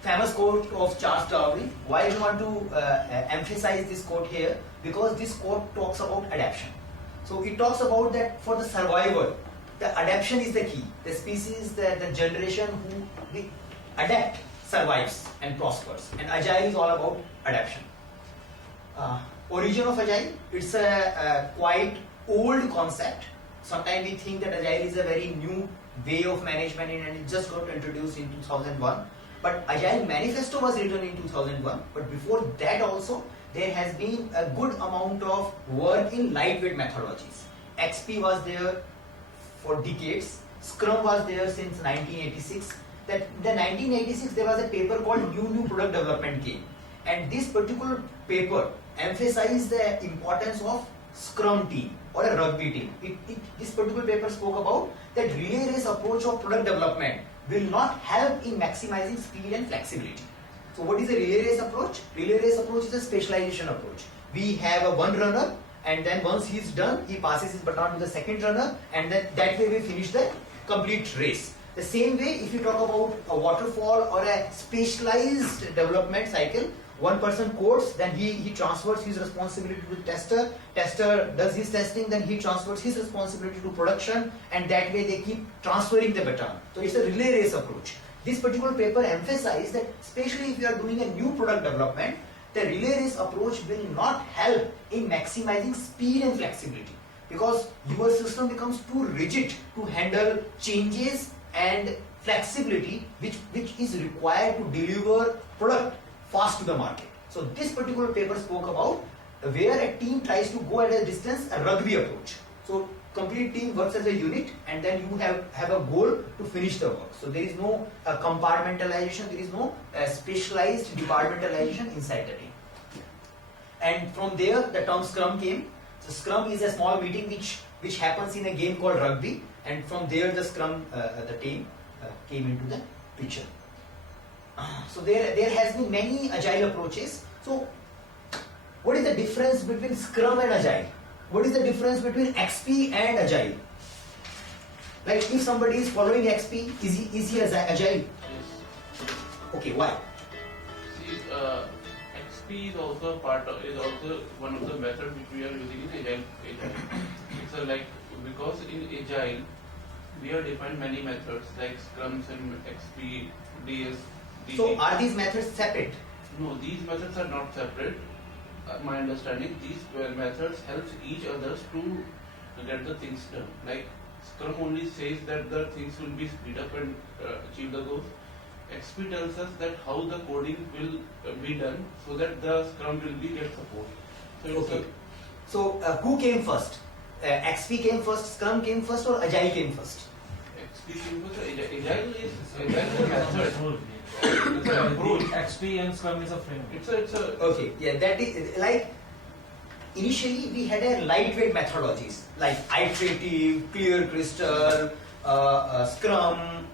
famous quote of Charles Darwin. Why I want to emphasize this quote here? Because this quote talks about adaptation. So it talks about that for the survival, the adaptation is the key. The species, the generation who we adapt survives and prospers. And agile is all about adaptation. Origin of agile, it's a quite old concept. Sometimes we think that agile is a very new way of management and it just got introduced in 2001. But Agile Manifesto was written in 2001. But before that also, there has been a good amount of work in lightweight methodologies. XP was there for decades. Scrum was there since 1986. That in 1986 there was a paper called New Product Development came, and this particular paper emphasized the importance of Scrum team or a rugby team. This particular paper spoke about that relay race approach of product development will not help in maximizing speed and flexibility. So what is a relay race approach? Relay race approach is a specialization approach. We have a one runner, and then once he's done, he passes his baton to the second runner, and then that way we finish the complete race. The same way, if you talk about a waterfall or a specialized development cycle, one person codes, then he transfers his responsibility to the tester. Tester does his testing, then he transfers his responsibility to production, and that way they keep transferring the baton. So it's a relay race approach. This particular paper emphasized that especially if you are doing a new product development, the relay race approach will not help in maximizing speed and flexibility, because your system becomes too rigid to handle changes and flexibility which is required to deliver product fast to the market. So this particular paper spoke about where a team tries to go at a distance, a rugby approach. So complete team works as a unit, and then you have a goal to finish the work. So there is no compartmentalization, there is no specialized departmentalization inside the team. And from there the term Scrum came. So Scrum is a small meeting which happens in a game called rugby, and from there the Scrum the team came into the picture. So there has been many agile approaches. So what is the difference between Scrum and Agile? What is the difference between XP and Agile? Like if somebody is following XP, is he Agile? Yes. Okay, why? See, XP is also one of the methods which we are using in Agile. It's like, because in Agile we have defined many methods like Scrums and XP, DS. So are these methods separate? No, these methods are not separate. My understanding, these methods helps each others to get the things done. Like Scrum only says that the things will be speed up and achieve the goals. XP tells us that how the coding will be done so that the Scrum will be get support. So okay. So who came first? XP came first, Scrum came first, or Agile came first? XP came first. Agile is a method. XP and Scrum is a framework. It's a okay. Yeah, that is like initially we had a lightweight methodologies like iterative, clear crystal, Scrum,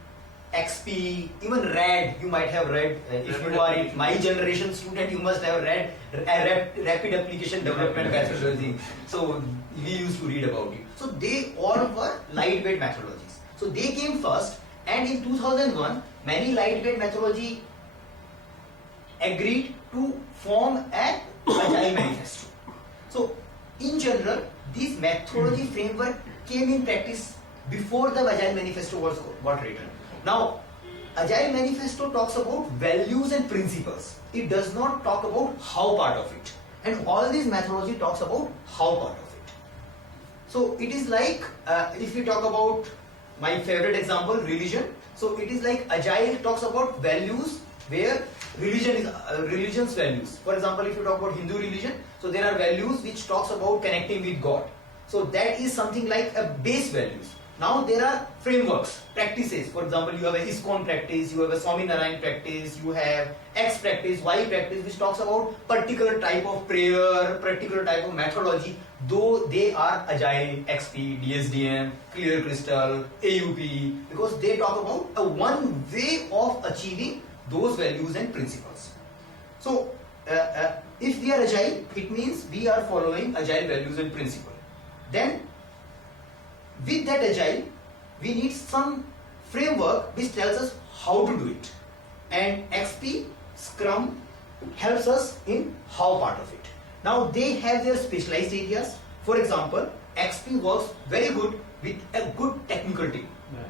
XP, even RAD. You might have read if you are my generation student, you must have read rapid application development methodology. So we used to read about it. So they all were lightweight methodologies. So they came first, and in 2001, many lightweight methodology agreed to form an Agile Manifesto. So in general, this methodology framework came in practice before the Agile Manifesto got written. Now, Agile Manifesto talks about values and principles. It does not talk about how part of it. And all this methodology talks about how part of it. So it is like, if we talk about my favorite example, religion. So it is like Agile talks about values where religion is religion's values. For example, if you talk about Hindu religion, so there are values which talks about connecting with God. So that is something like a base values. Now there are frameworks, practices. For example, you have a ISKCON practice, you have a Swaminarayan practice, you have X practice, Y practice, which talks about particular type of prayer, particular type of methodology, though they are Agile, XP, DSDM, Clear Crystal, AUP, because they talk about a one way of achieving those values and principles. So if we are Agile, it means we are following Agile values and principles. Then with that Agile, we need some framework which tells us how to do it. and XP Scrum helps us in how part of it. Now they have their specialized areas. For example, XP works very good with a good technical team. Right.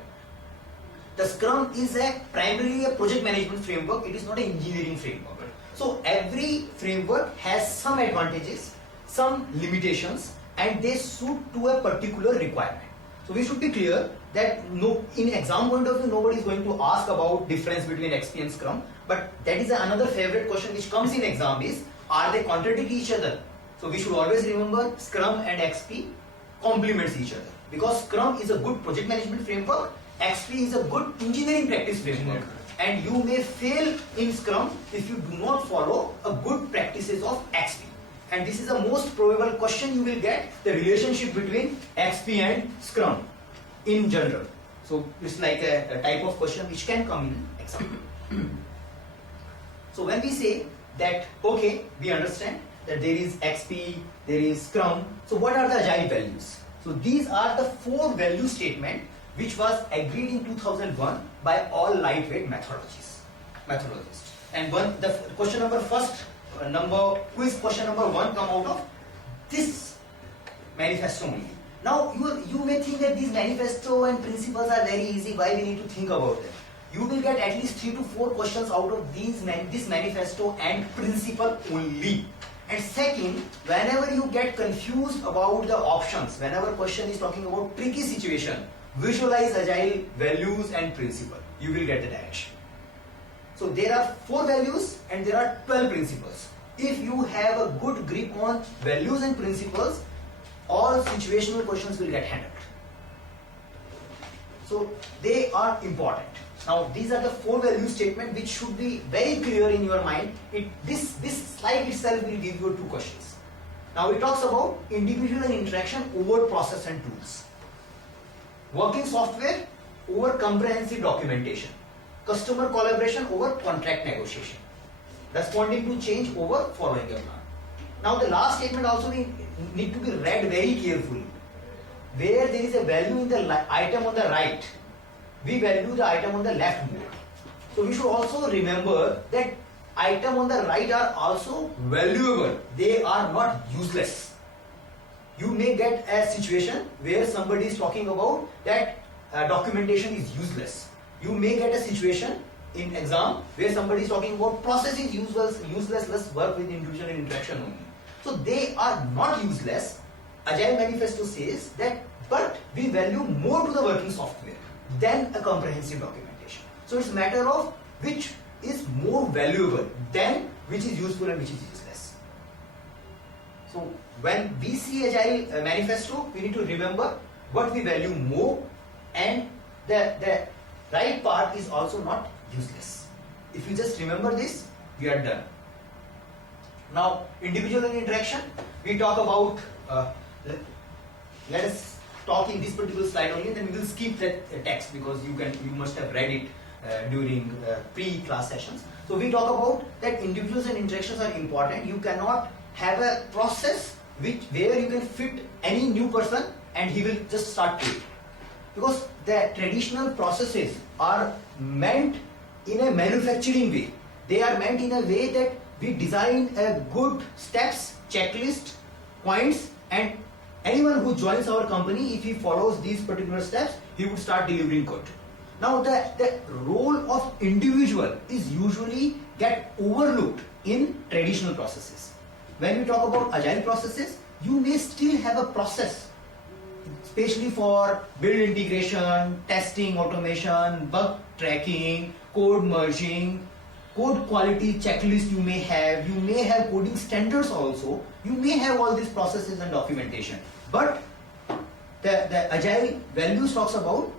The Scrum is primarily a project management framework. It is not an engineering framework. So every framework has some advantages, some limitations, and they suit to a particular requirement. So we should be clear that in exam point of view, nobody is going to ask about difference between XP and Scrum. But that is another favorite question which comes in exam is, are they contradict each other? So we should always remember Scrum and XP complements each other. Because Scrum is a good project management framework, XP is a good engineering practice framework. And you may fail in Scrum if you do not follow a good practices of XP. And this is the most probable question you will get, the relationship between XP and Scrum in general. So it's like a type of question which can come in exam. So when we say that, okay, we understand that there is XP, there is Scrum. So what are the agile values? So these are the 4 value statement which was agreed in 2001 by all lightweight methodologists. And the question number quiz question number 1 come out of this manifesto only. Now you may think that these manifesto and principles are very easy. Why we need to think about them? You will get at least 3 to 4 questions out of this manifesto and principle only. And second, whenever you get confused about the options, whenever question is talking about tricky situation, visualize agile values and principle. You will get the direction. So there are 4 values and there are 12 principles. If you have a good grip on values and principles, all situational questions will get handled. So they are important. Now these are the 4 value statements which should be very clear in your mind. This slide itself will give you 2 questions. Now it talks about individual and interaction over process and tools. Working software over comprehensive documentation. Customer collaboration over contract negotiation. Responding to change over following a plan. Now the last statement also need to be read very carefully. Where there is a value in the item on the right, we value the item on the left more. So we should also remember that item on the right are also valuable. They are not useless. You may get a situation where somebody is talking about that documentation is useless. You may get a situation in exam where somebody is talking about process is useless, let's work with individual and interaction only. So they are not useless. Agile Manifesto says that, but we value more to the working software than a comprehensive documentation. So it's a matter of which is more valuable than which is useful and which is useless. So when we see Agile Manifesto, we need to remember what we value more, and the right part is also not useless. If you just remember this, we are done. Now, individual and interaction, we talk about, let us talk in this particular slide only, and then we will skip that text because you must have read it during pre-class sessions. So we talk about that individuals and interactions are important. You cannot have a process where you can fit any new person and he will just start to it. Because the traditional processes are meant in a manufacturing way. They are meant in a way that we designed a good steps, checklist, points, and anyone who joins our company, if he follows these particular steps, he would start delivering code. Now the role of individual is usually get overlooked in traditional processes. When we talk about agile processes, you may still have a process, especially for build integration, testing, automation, bug tracking, code merging, code quality checklist you may have coding standards also, you may have all these processes and documentation. But the agile values talks about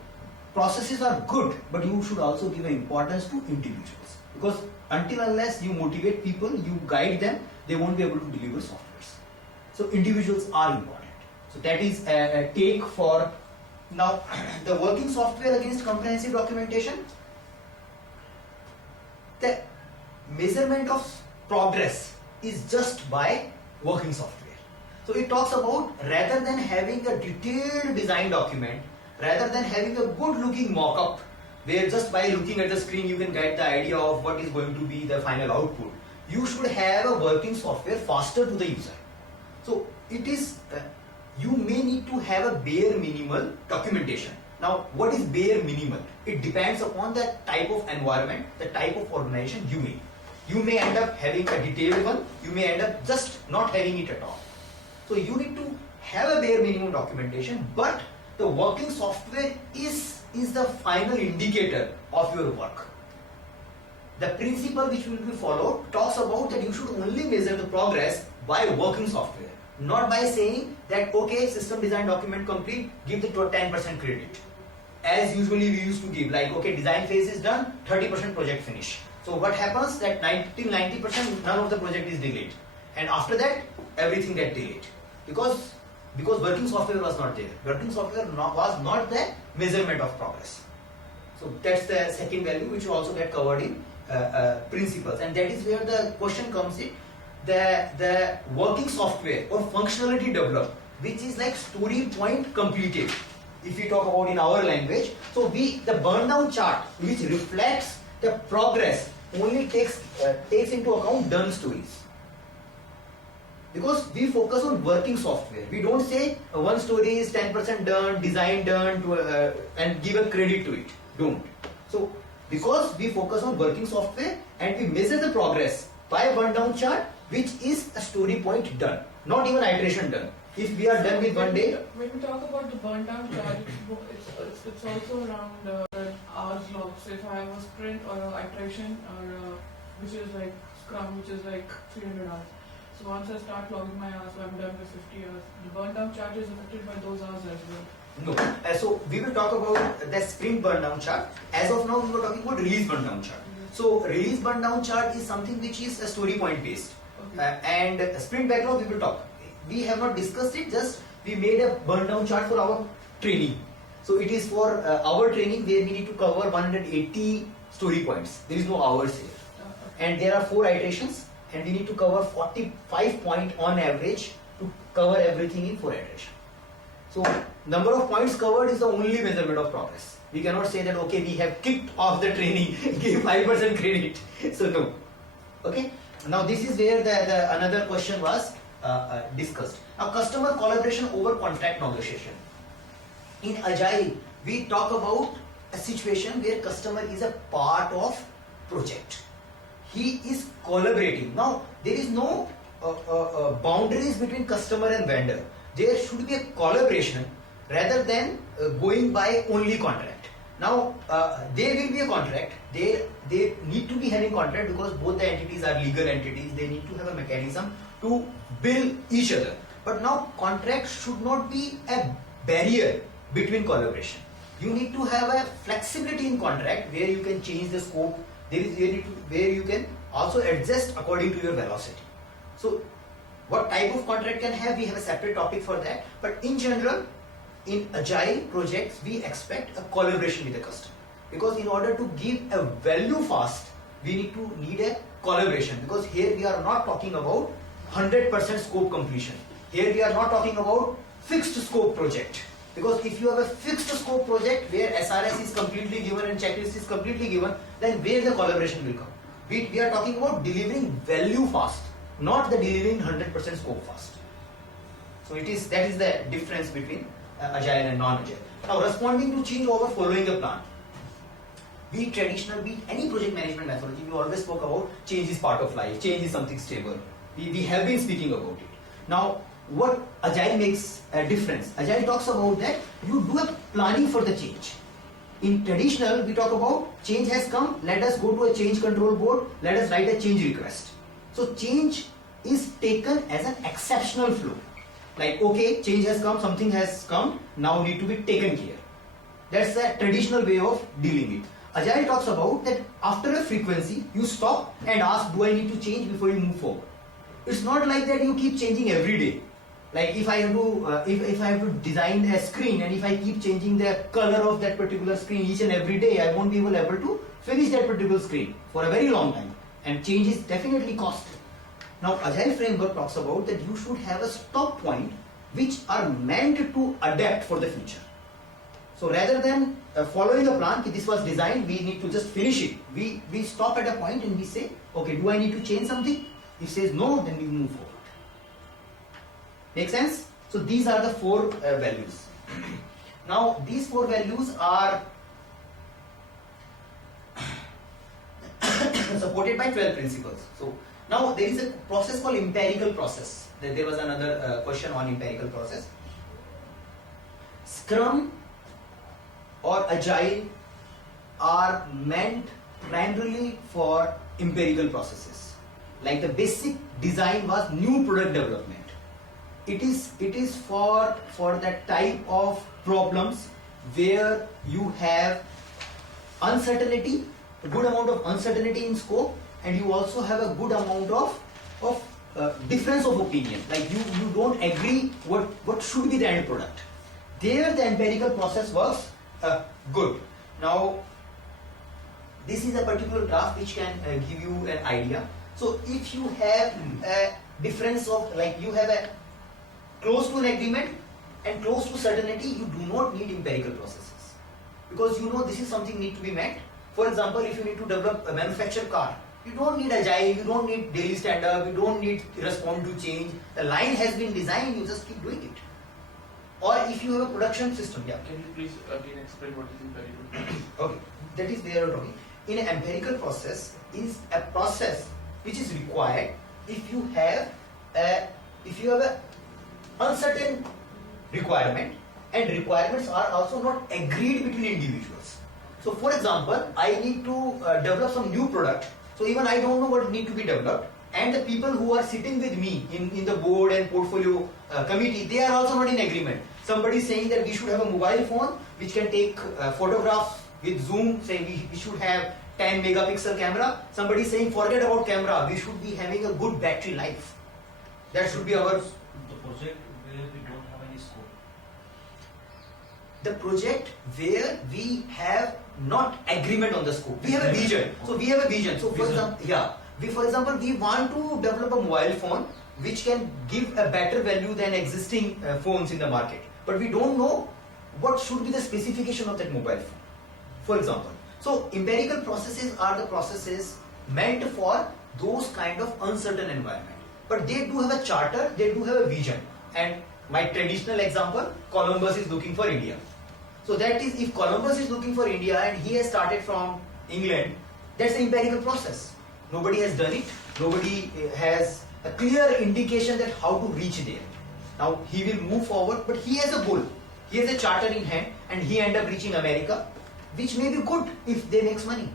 processes are good, but you should also give importance to individuals. Because until unless you motivate people, you guide them, they won't be able to deliver softwares. So individuals are important. So that is a take for now the working software against comprehensive documentation. The measurement of progress is just by working software. So it talks about rather than having a detailed design document, rather than having a good looking mock-up, where just by looking at the screen you can get the idea of what is going to be the final output. You should have a working software faster to the user. So it is, you may need to have a bare minimal documentation. Now, what is bare minimal? It depends upon the type of environment, the type of organization you may. You may end up having a detailed one, you may end up just not having it at all. So you need to have a bare minimum documentation, but the working software is the final indicator of your work. The principle which will be followed talks about that you should only measure the progress by working software, not by saying that okay, system design document complete, give the 10% credit. As usually we used to give, like okay, design phase is done, 30% project finish. So what happens that 90% none of the project is delayed, and after that everything get delayed because working software was not there. Working software was not the measurement of progress. So that's the second value which will also get covered in principles, and that is where the question comes in. The working software or functionality developed, which is like story point completed, if we talk about in our language. So the burn down chart which reflects the progress only takes into account done stories, because we focus on working software. We don't say one story is 10% done, design done, and give a credit to it. Don't. So because we focus on working software and we measure the progress by a burn down chart, which is a story point done, not even iteration done. If we are done with one day. When we talk about the burn down chart, it's also around hours log. So if I have a sprint or an iteration or which is like Scrum, which is like 300 hours. So once I start logging my hours, so I'm done with 50 hours. The burn down chart is affected by those hours as well. No. So we will talk about the sprint burn down chart. As of now, we were talking about release burn down chart. So release burn down chart is something which is a story point based. Okay. And sprint backlog we will talk. We have not discussed it, just we made a burn down chart for our training. So it is for our training where we need to cover 180 story points. There is no hours here. And there are 4 iterations and we need to cover 45 points on average to cover everything in 4 iterations. So number of points covered is the only measurement of progress. We cannot say that okay, we have kicked off the training, give 5% credit. So no. Okay. Now this is where the another question was discussed. Now customer collaboration over contract negotiation. In Agile, we talk about a situation where customer is a part of project. He is collaborating. Now there is no boundaries between customer and vendor. There should be a collaboration rather than going by only contract. Now there will be a contract. They need to be having contract because both the entities are legal entities. They need to have a mechanism to bill each other. But now contract should not be a barrier between collaboration. You need to have a flexibility in contract where you can change the scope. There is where you can also adjust according to your velocity. So what type of contract can have, we have a separate topic for that. But in general, in agile projects, we expect a collaboration with the customer. Because in order to give a value fast, we need a collaboration. Because here we are not talking about 100% scope completion. Here we are not talking about fixed scope project. Because if you have a fixed scope project where SRS is completely given and checklist is completely given, then where the collaboration will come? We are talking about delivering value fast, not the delivering 100% scope fast. So that is the difference between agile and non-agile. Now responding to change over following a plan. Be it traditional, be it any project management methodology, we always spoke about change is part of life, change is something stable. We have been speaking about it. Now what agile makes a difference? Agile talks about that you do a planning for the change. In traditional, we talk about change has come, let us go to a change control board, let us write a change request. So change is taken as an exceptional flow. Like okay, change has come, something has come, now need to be taken care. That's the traditional way of dealing it. Agile talks about that after a frequency, you stop and ask, do I need to change before you move forward? It's not like that you keep changing every day. Like if I have to if I have to design a screen and if I keep changing the color of that particular screen each and every day, I won't be able to finish that particular screen for a very long time. And change is definitely costly. Now Agile framework talks about that you should have a stop point which are meant to adapt for the future. So rather than following a plan, this was designed, we need to just finish it. We stop at a point and we say, okay, do I need to change something? If says no, then we move forward. Make sense? So these are the 4 values. Now these 4 values are supported by 12 principles. So now there is a process called empirical process. There was another question on empirical process. Scrum or Agile are meant primarily for empirical processes. Like the basic design was new product development. It is for that type of problems where you have uncertainty, a good amount of uncertainty in scope, and you also have a good amount of difference of opinion. Like you don't agree what should be the end product. There the empirical process was good. Now this is a particular graph which can give you an idea. So if you have a difference of, like you have a close to an agreement and close to certainty, you do not need empirical processes, because you know this is something need to be met. For example, if you need to develop a manufactured car, you don't need agile, you don't need daily stand-up, you don't need respond to change. The line has been designed, you just keep doing it. Or if you have a production system, yeah. Can you please again explain what is empirical process? Okay, that is where you're talking. In an empirical process is a process which is required if you have a uncertain requirement, and requirements are also not agreed between individuals. So for example, I need to develop some new product. So even I don't know what need to be developed, and the people who are sitting with me in the board and portfolio committee, they are also not in agreement. Somebody is saying that we should have a mobile phone which can take photographs with zoom, say we should have 10 megapixel camera. Somebody is saying forget about camera, we should be having a good battery life. That should be our... The project where we don't have any scope. The project where we have not agreement on the scope. We have a vision. So we have a vision. So for example, we want to develop a mobile phone which can give a better value than existing phones in the market. But we don't know what should be the specification of that mobile phone, for example. So empirical processes are the processes meant for those kind of uncertain environment. But they do have a charter, they do have a vision. And my traditional example, Columbus is looking for India. So that is, if Columbus is looking for India and he has started from England, that's an empirical process. Nobody has done it. Nobody has a clear indication that how to reach there. Now he will move forward, but he has a goal. He has a charter in hand, and he end up reaching America, which may be good if they makes money.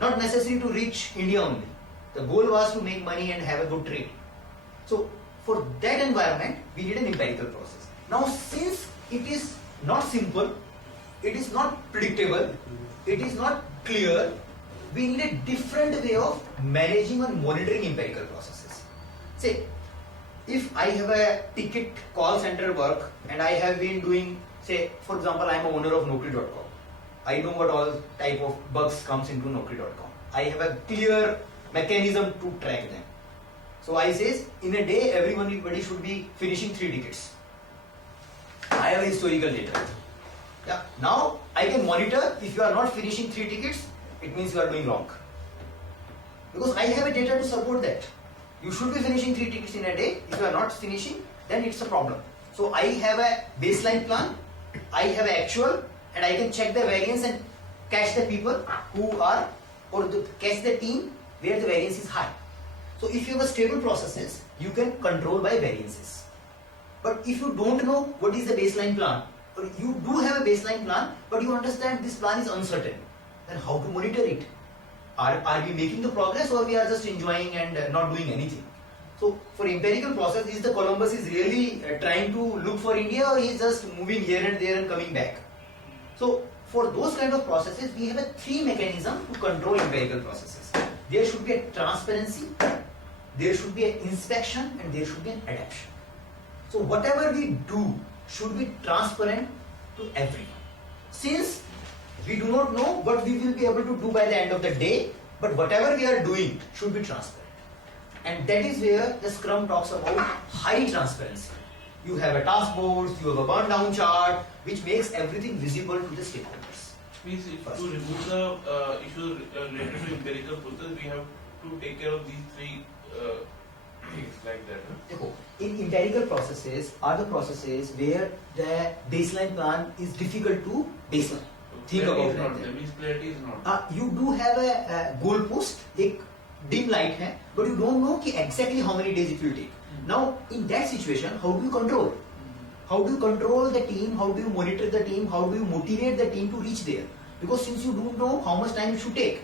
Not necessary to reach India only. The goal was to make money and have a good trade. So for that environment, we need an empirical process. Now since it is not simple, it is not predictable, it is not clear, we need a different way of managing and monitoring empirical processes. Say, if I have a ticket call center work and I have been doing, say, for example, I am an owner of Naukri.com. I know what all type of bugs comes into Naukri.com. I have a clear mechanism to track them. So I says, in a day, everybody should be finishing 3 tickets. I have a historical data. Yeah. Now I can monitor. If you are not finishing 3 tickets, it means you are doing wrong. Because I have a data to support that. You should be finishing 3 tickets in a day. If you are not finishing, then it's a problem. So I have a baseline plan, I have actual, and I can check the variance and catch the people who are, or catch the team where the variance is high. So if you have a stable processes, you can control by variances. But if you don't know what is the baseline plan, or you do have a baseline plan, but you understand this plan is uncertain, then how to monitor it? Are we making the progress, or we are just enjoying and not doing anything? So for empirical process, is the Columbus is really trying to look for India, or he is just moving here and there and coming back? So for those kind of processes, we have a 3 mechanism to control empirical processes. There should be a transparency, there should be an inspection, and there should be an adaptation. So whatever we do should be transparent to everyone. Since we do not know what we will be able to do by the end of the day, but whatever we are doing should be transparent. And that is where the Scrum talks about high transparency. You have a task boards, you have a burn down chart, which makes everything visible to the stakeholders. Means if to remove the issues related to empirical process, we have to take care of these three things like that. Huh? In empirical processes are the processes where the baseline plan is difficult to baseline. Think about not, that. that means clarity is not. You do have a goal post, a dim light hai, but you don't know exactly how many days it will take. Now, in that situation, how do you control? How do you control the team? How do you monitor the team? How do you motivate the team to reach there? Because since you don't know how much time it should take,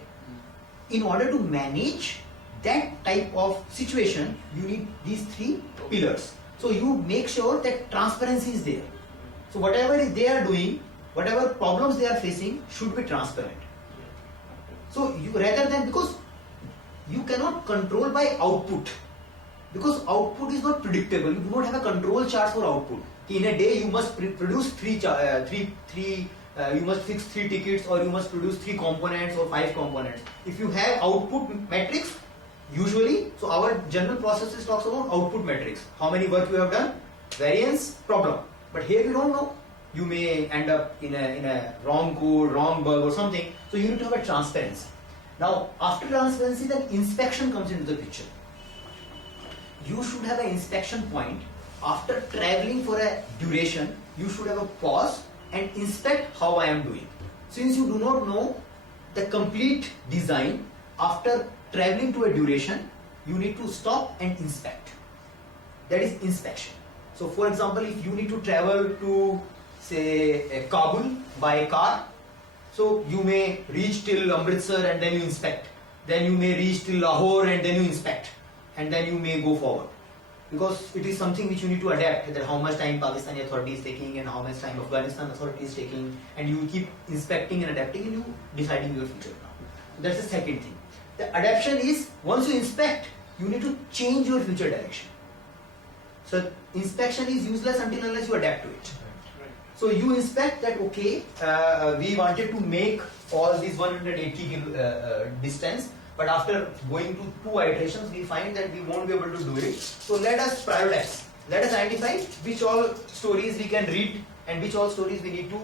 in order to manage that type of situation, you need these three pillars. So you make sure that transparency is there. So whatever they are doing, whatever problems they are facing should be transparent. So you rather than, because you cannot control by output, because output is not predictable. You do not have a control chart for output. In a day you must produce you must fix 3 tickets, or you must produce 3 components or 5 components. If you have output metrics, usually, so our general processes talks about output metrics. How many work you have done, variance, problem. But here you don't know. You may end up in a wrong code, wrong bug or something. So you need to have a transparency. Now, after transparency, then inspection comes into the picture. You should have an inspection point. After traveling for a duration, you should have a pause and inspect how I am doing. Since you do not know the complete design, after traveling to a duration, you need to stop and inspect. That is inspection. So for example, if you need to travel to say Kabul by car, so you may reach till Amritsar and then you inspect. Then you may reach till Lahore and then you inspect. And then you may go forward. Because it is something which you need to adapt, that how much time Pakistani authority is taking and how much time Afghanistan authority is taking, and you keep inspecting and adapting and you deciding your future now. That's the second thing. The adaptation is, once you inspect, you need to change your future direction. So inspection is useless unless you adapt to it. So you inspect that, okay, we wanted to make all these 180 distance, but after going to 2 iterations, we find that we won't be able to do it. So let us prioritize. Let us identify which all stories we can read and which all stories we need to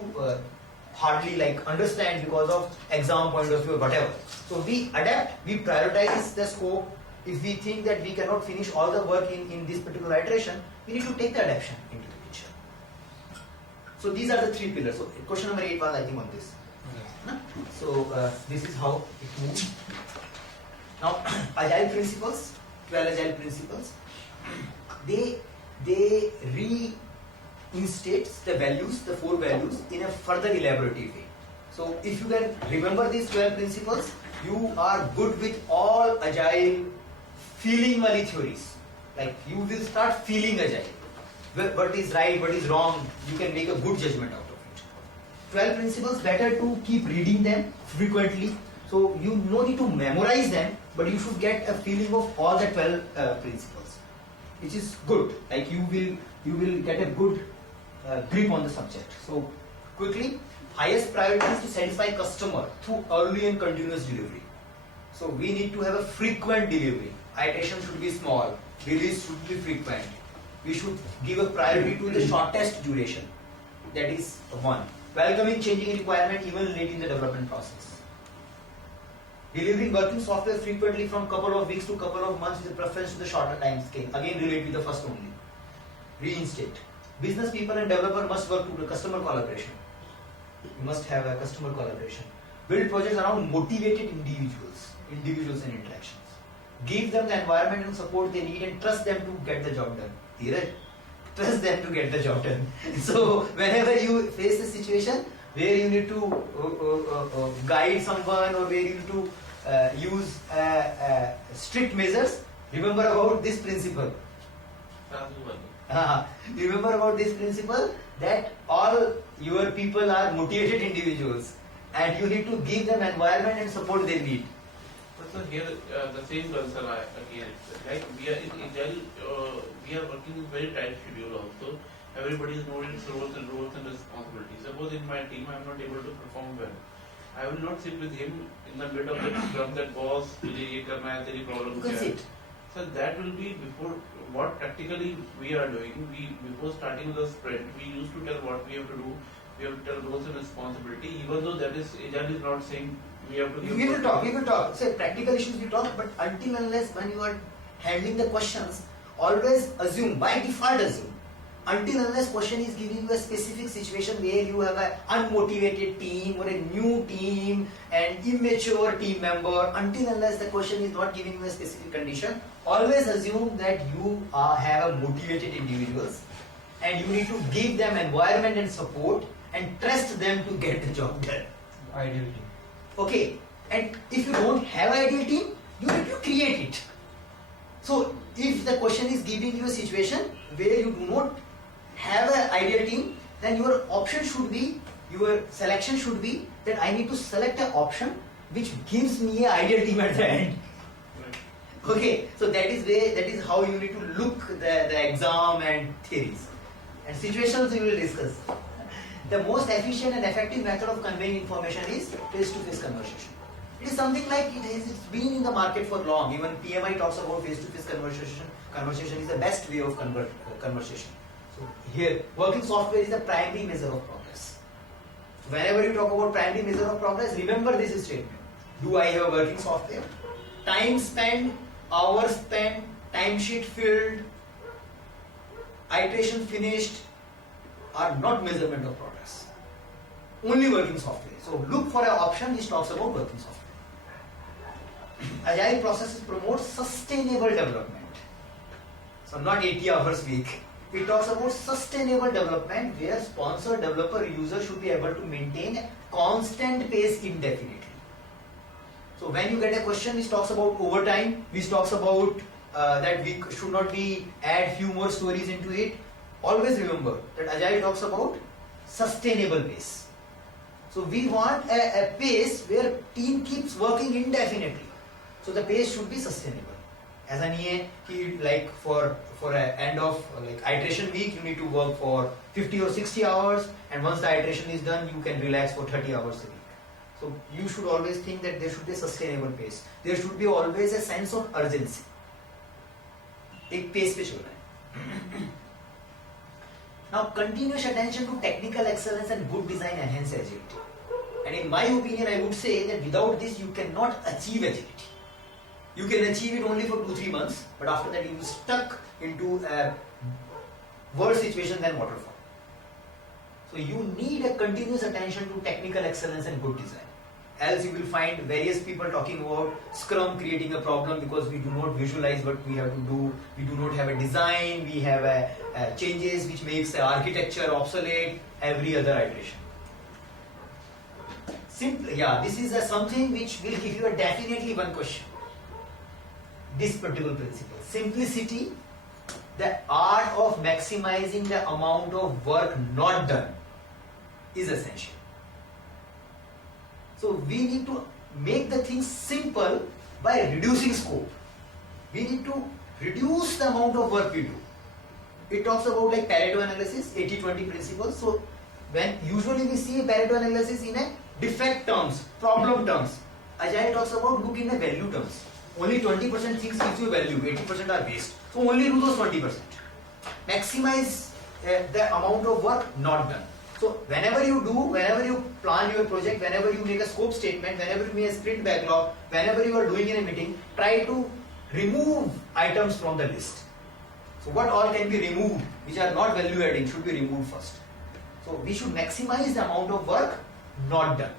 hardly understand because of exam point of view or whatever. So we adapt, we prioritize the scope. If we think that we cannot finish all the work in this particular iteration, we need to take the adaptation into the picture. So these are the 3 pillars. So question number 8 was I think on this. So this is how it moves. Now, agile principles, 12 agile principles, they reinstate the values, the 4 values in a further elaborative way. So if you can remember these 12 principles, you are good with all agile feeling wali theories. Like you will start feeling agile. What is right, what is wrong, you can make a good judgment out of it. 12 principles, better to keep reading them frequently. So you no need to memorize them, but you should get a feeling of all the 12 principles, which is good. Like you will get a good grip on the subject. So quickly, highest priority is to satisfy customer through early and continuous delivery. So we need to have a frequent delivery. Iteration should be small, release should be frequent. We should give a priority to the shortest duration. That is 1. Welcoming changing requirement even late in the development process. Delivering working software frequently from couple of weeks to couple of months with a preference to the shorter time scale. Again, relate with the first only. Reinstate. Business people and developer must work to the customer collaboration. You must have a customer collaboration. Build projects around motivated individuals and interactions. Give them the environment and support they need and trust them to get the job done. Dheeraj, trust them to get the job done. So whenever you face a situation where you need to guide someone or where you need to use strict measures, remember about this principle. Remember about this principle that all your people are motivated individuals and you need to give them environment and support they need. So here the same concern again, like we are in agile, we are working with very tight schedule also. Everybody is knowing its roles and responsibilities. Suppose in my team I am not able to perform well, I will not sit with him in the middle of the scrum that boss, मुझे ये करना है, तेरी problem क्या है? So that will be before what practically we are doing. Before starting the sprint, we used to tell what we have to do. We have to tell roles and responsibility. Even though that is agile is not saying we have to. We will talk. Say practical issues we talk, but until unless when you are handling the questions, always assume, by default assume. Until unless question is giving you a specific situation where you have an unmotivated team or a new team and immature team member, until unless the question is not giving you a specific condition, always assume that you have a motivated individuals and you need to give them environment and support and trust them to get the job done. Ideal team. Okay, and if you don't have ideal team, you need to create it. So if the question is giving you a situation where you do not have an ideal team, then your option should be, your selection should be that I need to select an option which gives me an ideal team at the end. Okay, so that is how you need to look the exam and theories. And situations we will discuss. The most efficient and effective method of conveying information is face-to-face conversation. It is something like it's been in the market for long. Even PMI talks about face-to-face conversation. Conversation is the best way of conversation. So here, working software is the primary measure of progress. Whenever you talk about primary measure of progress, remember this statement. Do I have working software? Time spent, hours spent, timesheet filled, iteration finished are not measurement of progress. Only working software. So look for an option which talks about working software. Agile processes promote sustainable development. So not 80 hours week. It talks about sustainable development where sponsor, developer, user should be able to maintain a constant pace indefinitely. So when you get a question which talks about overtime, which talks about that we should not be add few more stories into it, always remember that Agile talks about sustainable pace. So we want a pace where team keeps working indefinitely. So the pace should be sustainable. As an EA, like for an end of like iteration week, you need to work for 50 or 60 hours, and once the iteration is done, you can relax for 30 hours a week. So you should always think that there should be a sustainable pace. There should be always a sense of urgency. एक pace पे चल रहा है. Now continuous attention to technical excellence and good design enhance agility. And in my opinion, I would say that without this, you cannot achieve agility. You can achieve it only for 2-3 months, but after that you will stuck into a worse situation than waterfall. So you need a continuous attention to technical excellence and good design. Else you will find various people talking about Scrum creating a problem because we do not visualize what we have to do. We do not have a design. We have changes which makes the architecture obsolete every other iteration. Simply, this is something which will give you definitely one question. This particular principle. Simplicity, the art of maximizing the amount of work not done is essential. So we need to make the things simple by reducing scope. We need to reduce the amount of work we do. It talks about like Pareto analysis, 80-20 principle. So when usually we see Pareto analysis in a defect terms, problem terms. Agile talks about look in a value terms. Only 20% things gives you value, 80% are waste. So only do those 20%. Maximize the amount of work not done. So whenever you plan your project, whenever you make a scope statement, whenever you make a sprint backlog, whenever you are doing in a meeting, try to remove items from the list. So what all can be removed, which are not value adding, should be removed first. So we should maximize the amount of work not done.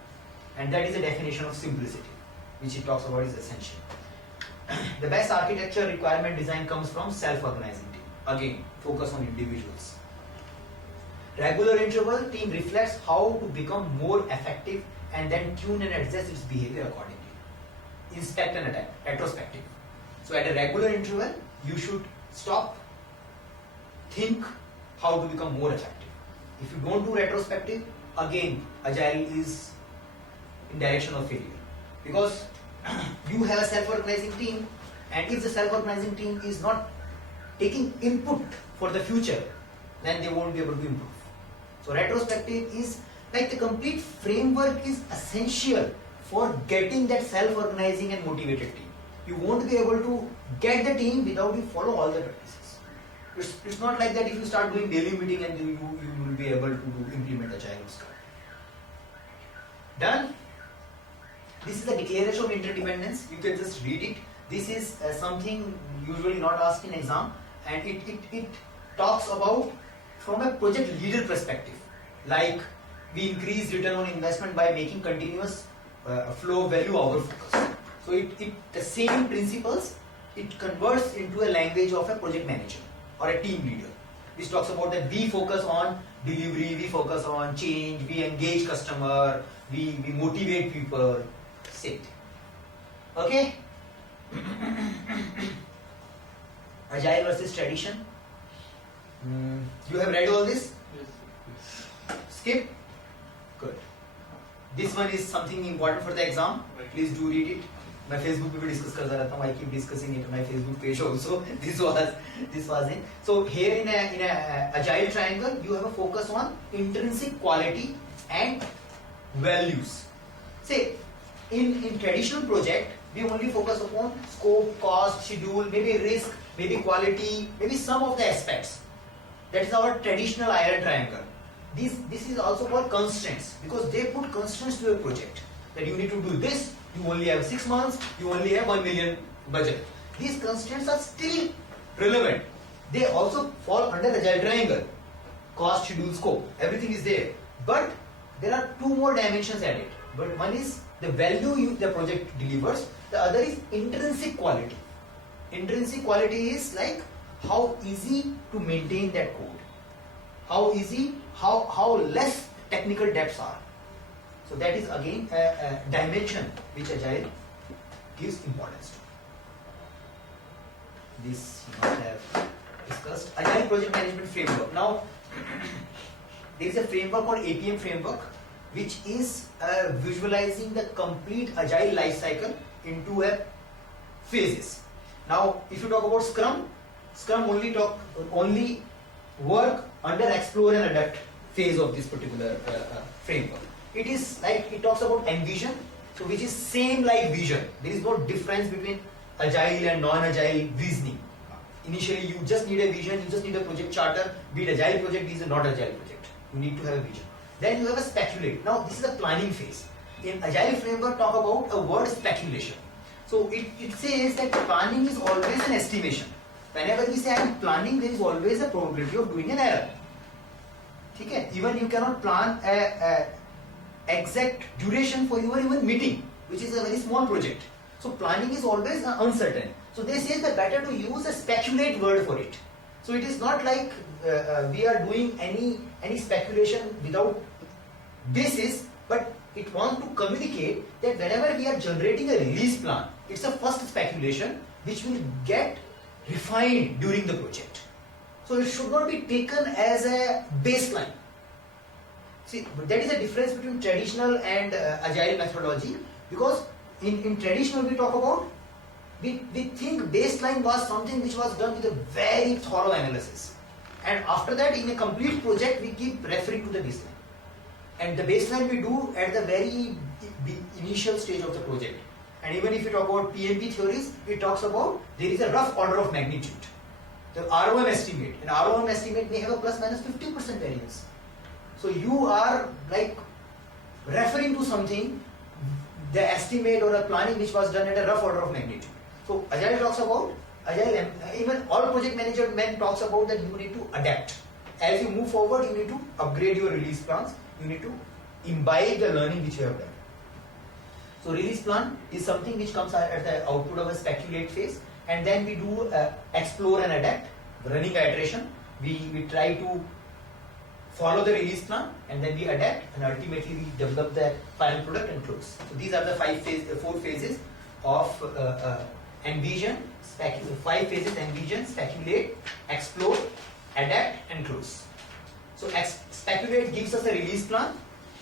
And that is the definition of simplicity, which it talks about is essential. The best architecture requirement design comes from self-organizing team. Again, focus on individuals. Regular interval team reflects how to become more effective and then tune and adjust its behavior accordingly. Inspect and adapt, retrospective. So at a regular interval, you should stop, think how to become more effective. If you don't do retrospective, again, Agile is in direction of failure. Because you have a self-organizing team, and if the self-organizing team is not taking input for the future, then they won't be able to improve. So retrospective is like the complete framework is essential for getting that self-organizing and motivated team. You won't be able to get the team without you follow all the practices. It's not like that if you start doing daily meeting and you will be able to implement agile stuff. Done? This is the declaration of interdependence. You can just read it. This is something usually not asked in exam, and it talks about from a project leader perspective. Like we increase return on investment by making continuous flow value our focus. So the same principles, it converts into a language of a project manager or a team leader, which talks about that we focus on delivery, we focus on change, we engage customer, we motivate people. Same thing. Okay? Agile versus tradition. You have read all this? Yes. Skip? Good. This one is something important for the exam. Please do read it. My Facebook पे भी discuss करता रहता हूँ. I keep discussing it on my Facebook page also. This was it. So here in a agile triangle, you have a focus on intrinsic quality and values. Say in traditional project, we only focus upon scope, cost, schedule, maybe risk, maybe quality, maybe some of the aspects. That is our traditional iron triangle. This is also called constraints, because they put constraints to a project. That you need to do this, you only have 6 months, you only have 1 million budget. These constraints are still relevant. They also fall under agile triangle. Cost, schedule, scope, everything is there. But there are two more dimensions added. But one is the value the project delivers, the other is intrinsic quality. Intrinsic quality is like how easy to maintain that code, how easy, how less technical depths are. So that is again a dimension which agile gives importance to. This you must have discussed. Agile project management framework. Now there is a framework called APM framework, which is visualizing the complete agile life cycle into a phases. Now if you talk about Scrum only work under explore and adapt phase of this particular framework. It is like, it talks about envision, so which is same like vision. There is no difference between agile and non-agile reasoning. Initially you just need a vision, you just need a project charter, be it agile project, be it not agile project. You need to have a vision. Then you have a speculate. Now this is a planning phase. In agile framework talk about a word speculation. So it says that planning is always an estimation. Whenever we say I am planning, there is always a probability of doing an error. Okay? Even you cannot plan a exact duration for your even meeting, which is a very small project. So planning is always uncertain. So they say that better to use a speculate word for it. So it is not like we are doing any speculation without basis, but it wants to communicate that whenever we are generating a release plan, it's a first speculation which will get refined during the project. So it should not be taken as a baseline. See, that is a difference between traditional and agile methodology, because in traditional we talk about, we think baseline was something which was done with a very thorough analysis, and after that in a complete project we keep referring to the baseline. And the baseline we do at the very initial stage of the project. And even if you talk about PMP theories, it talks about there is a rough order of magnitude. The ROM estimate, and ROM estimate may have a plus minus 50% variance. So you are like referring to something, the estimate or a planning which was done at a rough order of magnitude. So Agile talks about, Agile, even all project management talks about that you need to adapt. As you move forward, you need to upgrade your release plans. You need to imbibe the learning which you have done. So release plan is something which comes at the output of a speculate phase, and then we do explore and adapt, running iteration. We try to follow the release plan, and then we adapt, and ultimately we develop the final product and close. So these are the 4 phases of envision, 5 phases: envision, speculate, explore, adapt, and close. So speculate gives us a release plan,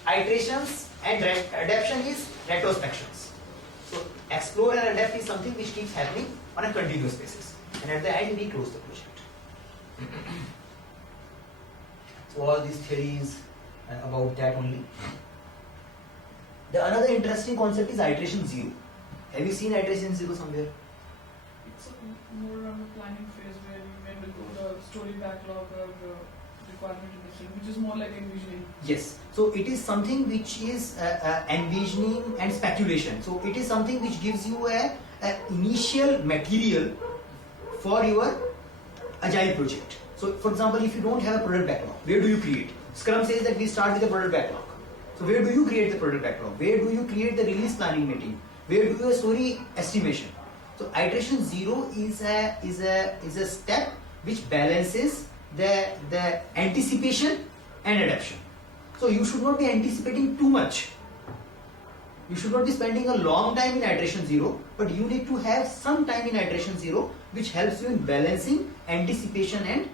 iterations and adaptation is retrospections. So explore and adapt is something which keeps happening on a continuous basis, and at the end we close the project. So all these theories about that only. The another interesting concept is iteration zero. Have you seen iteration zero somewhere? It's more around the planning phase where when we go the story backlog or the requirement edition, which is more like envisioning. Yes. So it is something which is envisioning and speculation. So it is something which gives you a initial material for your agile project. So for example, if you don't have a product backlog, where do you create? Scrum says that we start with a product backlog. So where do you create the product backlog? Where do you create the release planning meeting? Where do you do a story estimation? So iteration 0 is a step which balances the anticipation and adaptation. So you should not be anticipating too much. You should not be spending a long time in iteration 0, but you need to have some time in iteration 0 which helps you in balancing anticipation and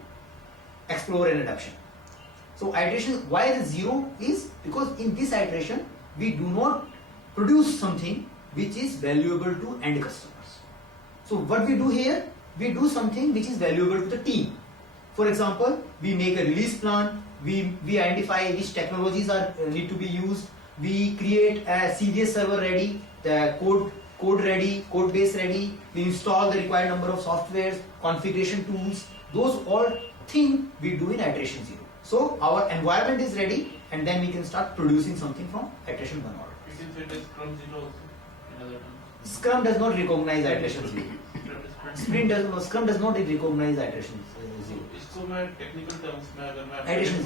explore and adaptation. So iteration, why the 0 is because in this iteration we do not produce something which is valuable to end customers. So what we do here, we do something which is valuable to the team. For example, we make a release plan, we identify which technologies need to be used, we create a CDS server ready, the code ready, code base ready, we install the required number of softwares, configuration tools, those all things we do in iteration 0. So our environment is ready and then we can start producing something from iteration 1 order. You can say it is Scrum 0 also, in other terms. Scrum does not recognize iteration 0. Scrum does not recognize iteration 0. इसको मैं technical terms में अगर मैं Iteration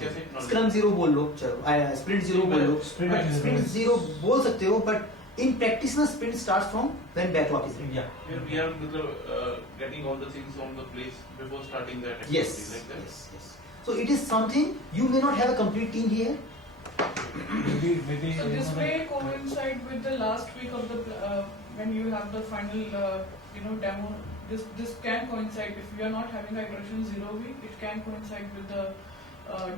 0. Scrum 0 बोल लो, चलो sprint 0 बोल लो, sprint 0 बोल सकते हो, but in practitioner sprint starts from when backlog is ready. Yeah. Here we are getting all the things on the place before starting that activity, Yes. like that. Yes. So it is something you may not have a complete team here. Maybe. So this may coincide with the last week of the when you have the final demo. This can coincide if you are not having iteration 0 week. It can coincide with the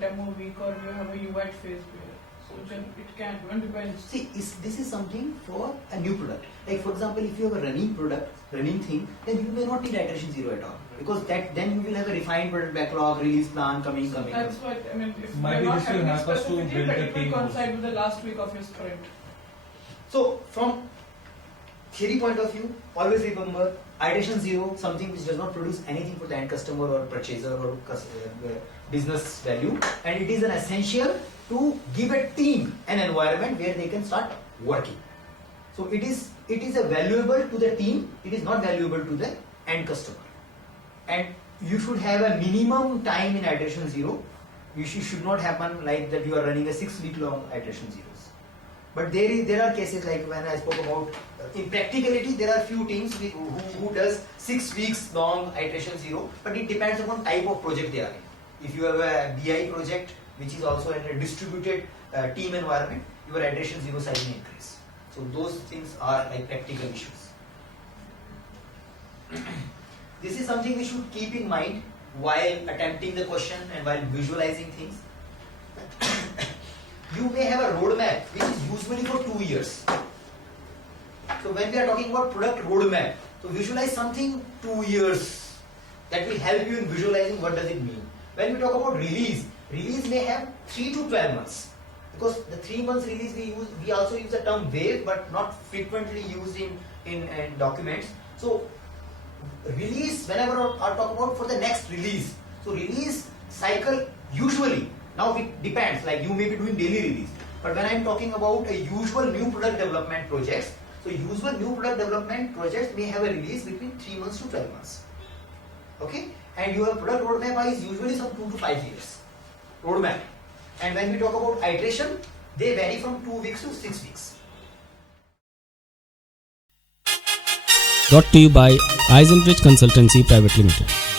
demo week or you have a UI phase where. So it can depends. See, this is something for a new product. Like for example, if you have a running product, running thing, then you may not need iteration 0 at all because then you will have a refined product backlog, release plan coming. That's what I mean. If Maybe you're not this will having help us to specificity, build but a it will team coincide also. with the last week of your sprint. So from theory point of view, always remember iteration 0, something which does not produce anything for the end customer or purchaser or business value, and it is an essential to give a team an environment where they can start working. So it is a valuable to the team, it is not valuable to the end customer. And you should have a minimum time in iteration 0. You should not happen like that you are running a 6-week long iteration 0s. But there are cases like when I spoke about in practicality, there are few teams who does 6 weeks long iteration 0, but it depends upon type of project they are in. If you have a BI project which is also in a distributed team environment, your iteration 0 size may increase. So those things are like practical issues. This is something we should keep in mind while attempting the question and while visualizing things. You may have a roadmap which is usually for 2 years. So when we are talking about product roadmap, so visualize something 2 years. That will help you in visualizing what does it mean. When we talk about release may have 3 to 12 months. Because the 3 months release we also use the term wave, but not frequently used in documents. So release, whenever I talk about for the next release. So release cycle usually, now it depends, like you may be doing daily release. But when I am talking about a usual new product development projects, so usual new product development projects may have a release between 3 months to 12 months. Okay? And your product roadmap is usually some 2 to 5 years. Roadmap. And when we talk about iteration, they vary from 2 weeks to 6 weeks. Brought to you by Eyes and Bridge Consultancy Private Limited.